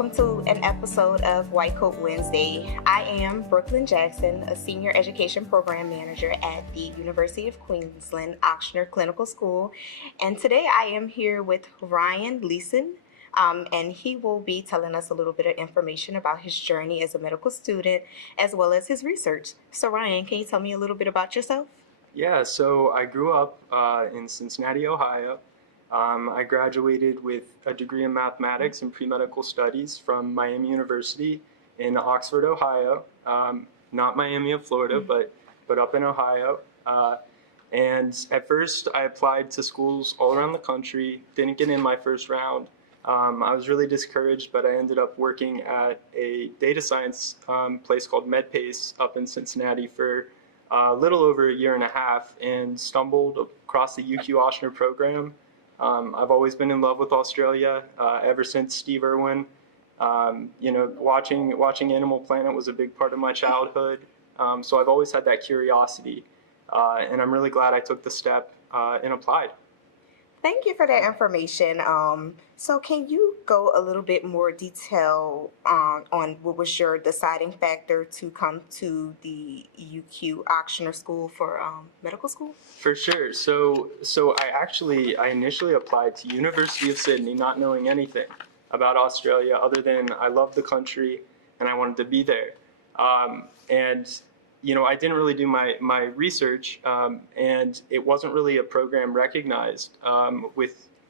welcome to an episode of White Coat Wednesday. I am Brooklyn Jackson, a Senior Education Program Manager at the University of Queensland Ochsner Clinical School, and today I am here with Ryan Luessen, and he will be telling us a little bit of information about his journey as a medical student as well as his research. So Ryan, can you tell me a little bit about yourself? Yeah, so I grew up in Cincinnati, Ohio. I graduated with a degree in mathematics and pre-medical studies from Miami University in Oxford, Ohio. Not Miami of Florida, but up in Ohio. And at first I applied to schools all around the country, didn't get in my first round. I was really discouraged, but I ended up working at a data science place called MedPace up in Cincinnati for a little over a year and a half, and stumbled across the UQ-Ochsner program. I've always been in love with Australia ever since Steve Irwin. Watching Animal Planet was a big part of my childhood. So I've always had that curiosity, and I'm really glad I took the step and applied. Thank you for that information. So can you go a little bit more detail on what was your deciding factor to come to the UQ-Ochsner School for medical school? For sure. So I initially applied to University of Sydney, not knowing anything about Australia other than I loved the country and I wanted to be there. I didn't really do my research, and it wasn't really a program recognized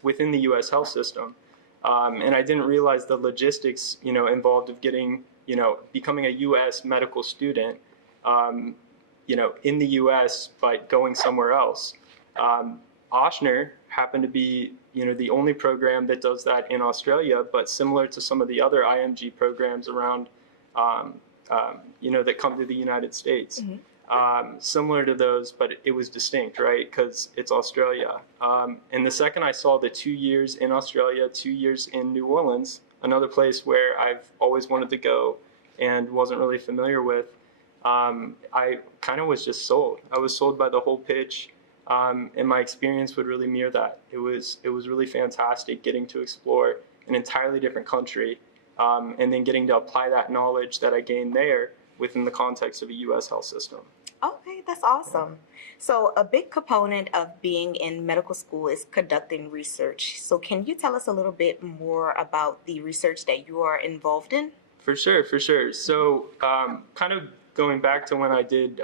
within the U.S. health system. And I didn't realize the logistics, involved of becoming a U.S. medical student, in the U.S., but going somewhere else. Ochsner happened to be, the only program that does that in Australia, but similar to some of the other IMG programs around, that come to the United States. Mm-hmm. Similar to those, but it was distinct, right? Because it's Australia. And the second I saw the 2 years in Australia, 2 years in New Orleans, another place where I've always wanted to go and wasn't really familiar with, I kind of was just sold. I was sold by the whole pitch, and my experience would really mirror that. It was really fantastic getting to explore an entirely different country, and then getting to apply that knowledge that I gained there within the context of a U.S. health system. Okay, that's awesome. So a big component of being in medical school is conducting research. So can you tell us a little bit more about the research that you are involved in? For sure. So kind of going back to when I did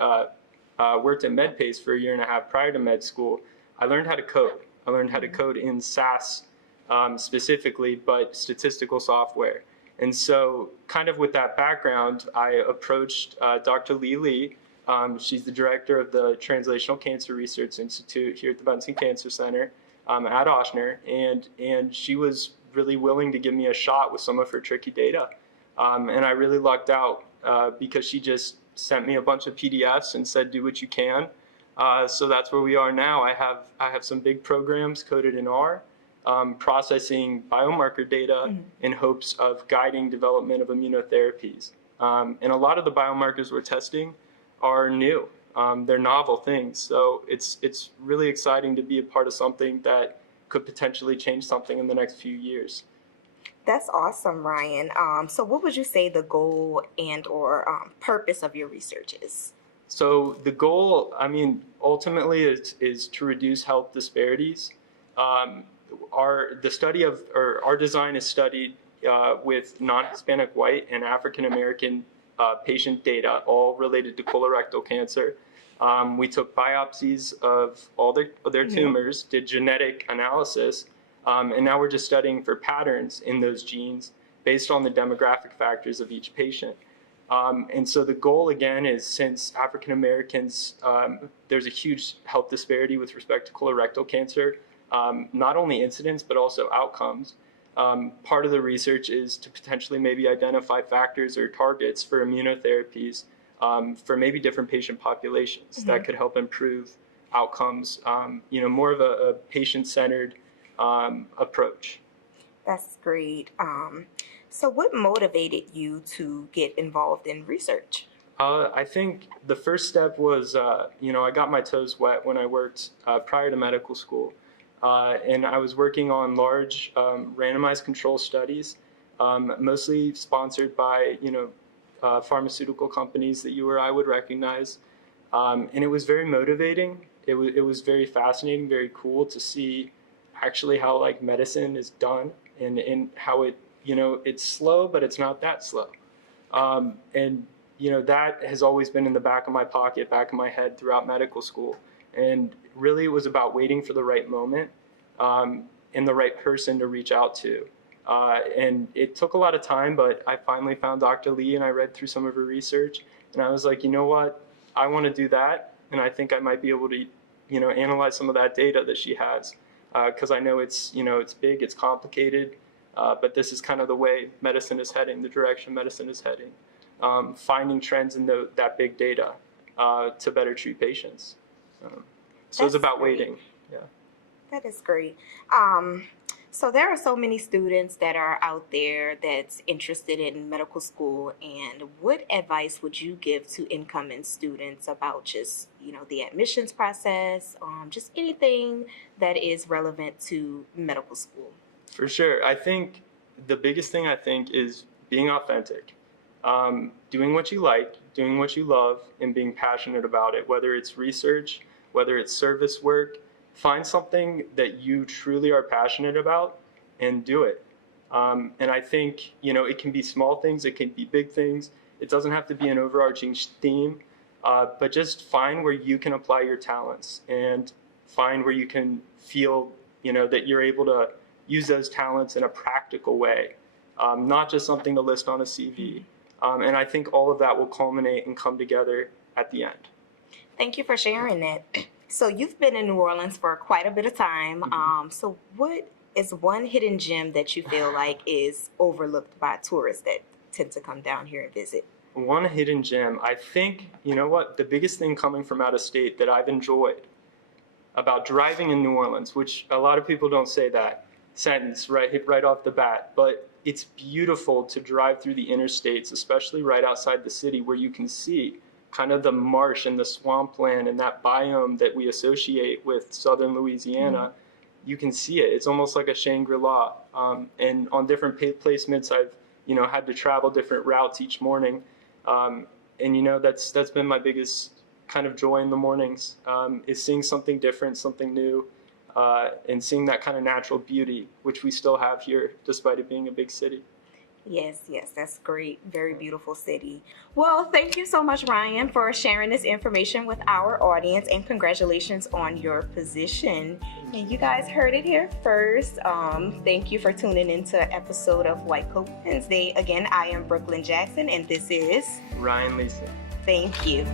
worked at MedPace for a year and a half prior to med school, I learned how to code. I learned how to code in SAS specifically, but statistical software. And so kind of with that background, I approached Dr. Lee. She's the director of the Translational Cancer Research Institute here at the Benson Cancer Center at Ochsner, and she was really willing to give me a shot with some of her tricky data. And I really lucked out because she just sent me a bunch of PDFs and said, do what you can. So that's where we are now. I have some big programs coded in R, processing biomarker data in hopes of guiding development of immunotherapies. And a lot of the biomarkers we're testing are new. They're novel things. So it's really exciting to be a part of something that could potentially change something in the next few years. That's awesome, Ryan. So what would you say the goal and or purpose of your research is? So the goal, ultimately is to reduce health disparities. Our design is studied with non-Hispanic white and African American patient data, all related to colorectal cancer. We took biopsies of all their tumors, did genetic analysis, and now we're just studying for patterns in those genes based on the demographic factors of each patient. And so the goal, again, is since African Americans, there's a huge health disparity with respect to colorectal cancer, not only incidence, but also outcomes. Part of the research is to potentially maybe identify factors or targets for immunotherapies for maybe different patient populations that could help improve outcomes, more of a patient-centered approach. That's great. So what motivated you to get involved in research? I think the first step was, I got my toes wet when I worked prior to medical school. And I was working on large randomized control studies mostly sponsored by, pharmaceutical companies that you or I would recognize. And it was very motivating. It was very fascinating, very cool to see actually how like medicine is done and how it, it's slow, but it's not that slow. And that has always been in the back of my pocket, back of my head throughout medical school. And really it was about waiting for the right moment and the right person to reach out to. And it took a lot of time, but I finally found Dr. Lee and I read through some of her research and I was like, you know what? I want to do that. And I think I might be able to, analyze some of that data that she has. Because I know it's, it's big, it's complicated, but this is kind of the way medicine is heading, the direction medicine is heading. Finding trends in that big data to better treat patients. So it's about waiting. Yeah. That is great. So there are so many students that are out there that's interested in medical school, and what advice would you give to incoming students about just, the admissions process, just anything that is relevant to medical school? For sure. I think the biggest thing is being authentic, doing what you like, doing what you love, and being passionate about it, whether it's research, whether it's service work. Find something that you truly are passionate about and do it. And I think, it can be small things, it can be big things. It doesn't have to be an overarching theme, but just find where you can apply your talents and find where you can feel, that you're able to use those talents in a practical way, not just something to list on a CV. And I think all of that will culminate and come together at the end. Thank you for sharing that. So you've been in New Orleans for quite a bit of time. So what is one hidden gem that you feel like is overlooked by tourists that tend to come down here and visit? One hidden gem, I think, the biggest thing coming from out of state that I've enjoyed about driving in New Orleans, which a lot of people don't say that sentence right off the bat, but it's beautiful to drive through the interstates, especially right outside the city, where you can see kind of the marsh and the swampland and that biome that we associate with southern Louisiana. You can see it. It's almost like a Shangri-La. And on different placements, I've had to travel different routes each morning. And that's been my biggest kind of joy in the mornings, is seeing something different, something new, and seeing that kind of natural beauty, which we still have here, despite it being a big city. Yes, that's great. Very beautiful city. Well, thank you so much, Ryan, for sharing this information with our audience, and congratulations on your position. And you guys heard it here first. Thank you for tuning into an episode of White Coat Wednesday. Again, I am Brooklyn Jackson, and this is Ryan Luessen. Thank you.